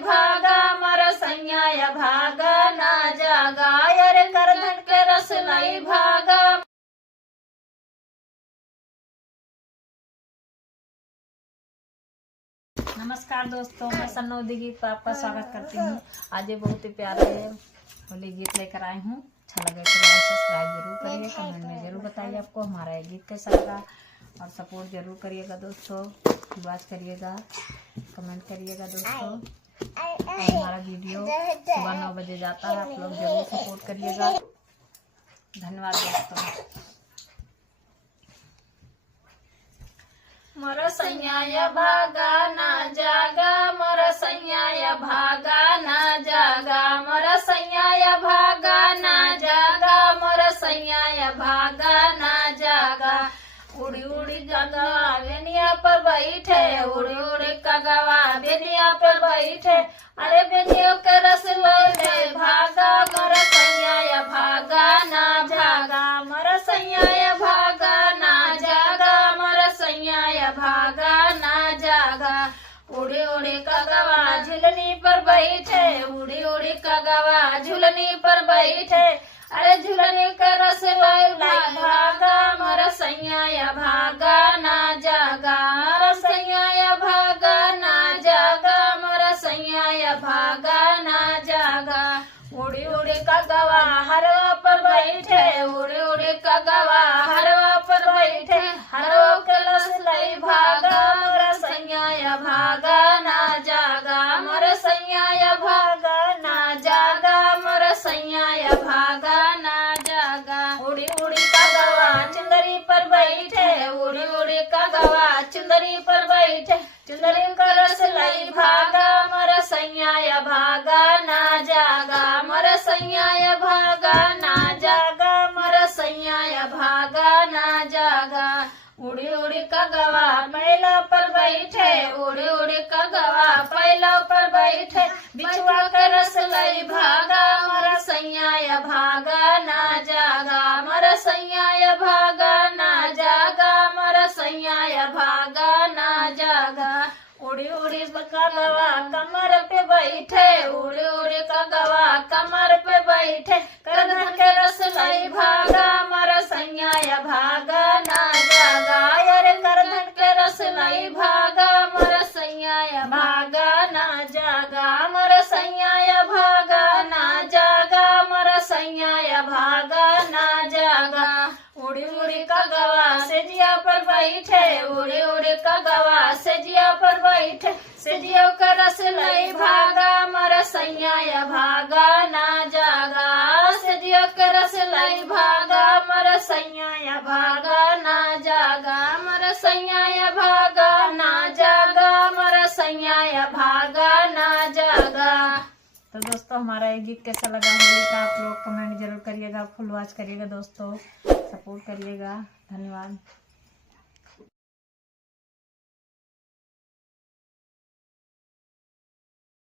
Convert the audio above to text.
भागा मर सैया भागा ना जागा, अरे करधन के रस लाई भागा। नमस्कार दोस्तों, मैं सन्नो दीदी का आपका स्वागत करती हूँ। आज ये बहुत ही प्यारा होली गीत लेकर आई हूँ। अच्छा लगे तो लाइक सब्सक्राइब जरूर करिए, कमेंट में जरूर बताइए आपको हमारा ये गीत कैसा लगा और सपोर्ट जरूर करिएगा दोस्तों। वॉच करिएगा, कमेंट करिएगा दोस्तों। और हमारा वीडियो सुबह 9 बजे जाता है, आप लोग जरूर सपोर्ट करिएगा। धन्यवाद दोस्तों। मोर सैया भागा ना जागा, मोर सैया भागा ना जागा, मोर सैया भागा ना जागा, मोर सैया भागा ना जागा। उड़ी उड़ी गगवा बेनिया पर बैठे, उड़ी उड़ी कगवा बेनिया पर बैठे, अरे बेनियों के रस ले भागा, मोर सैया भागा ना जागा, मोर सैया भागा ना जागा, मोर सैया भागा ना जागा। उड़ी उड़ी कगवा झुलनी पर बैठे, उड़ी उड़ी कगवा झुलनी पर बैठे, अरे झुलनी का रस लाई भागा, मोर सैया भागा ना जागा, मोर सैया भागा ना जागा, मोर सैया भागा ना जागा। उड़ी उड़ी कगवा हरवा पर बैठे, उड़ी उड़ी कगवा हरवा पर बैठे, हरवा के रस लाई भागा, मोर सैया भागा ना जागा, मोर सैया भागा ना जागा, मोर सैया भागा ना जागा। उड़ी उड़ी कगवा चुंदरी पर बैठे, उड़ी उड़ी कगवा चुंदरी पर बैठे, चुंदरी का रस लाई भागा, मोर सैया भागा ना जागा, मोर सैया भागा ना जागा, मोर सैया भागा ना जागा। उड़ी उड़ी कगवा पैला पर बैठे, उड़ी उड़ी कगवा पैला पर बैठे, बिछुआ के रस लाई भागा, मोर सैया भागा ना जागा, मोर सैया भागा ना जागा, मोर सैया भागा ना जागा। उड़ी उड़ी कगवा कमर पे बैठे, उड़ी उड़ी कगवा कमर पे बैठे, करधन के रस लाई भागा, मोर सैया भागा ना जागा, अरे करधन के रस लाई भागा, मोर सैया भागा ना जागा, मोर सैया भागा ना जागा, मोर सैया भागा ना जागा। उड़ी उड़ी कगवा सेजिया पर बैठे, उड़ी उड़ी कगवा सेजिया पर बैठे, सेजिया का रस लाई भागा, मोर सैया भागा ना जागा, सेजिया का रस लाई भागा, मोर सैया भागा ना जागा, मोर सैया भागा ना जागा, मोर सैया भागा ना जागा। तो दोस्तों हमारा ये गीत कैसा लगा होली का आप लोग कमेंट जरूर करिएगा, फुल वॉच करिएगा दोस्तों, सपोर्ट करिएगा। धन्यवाद।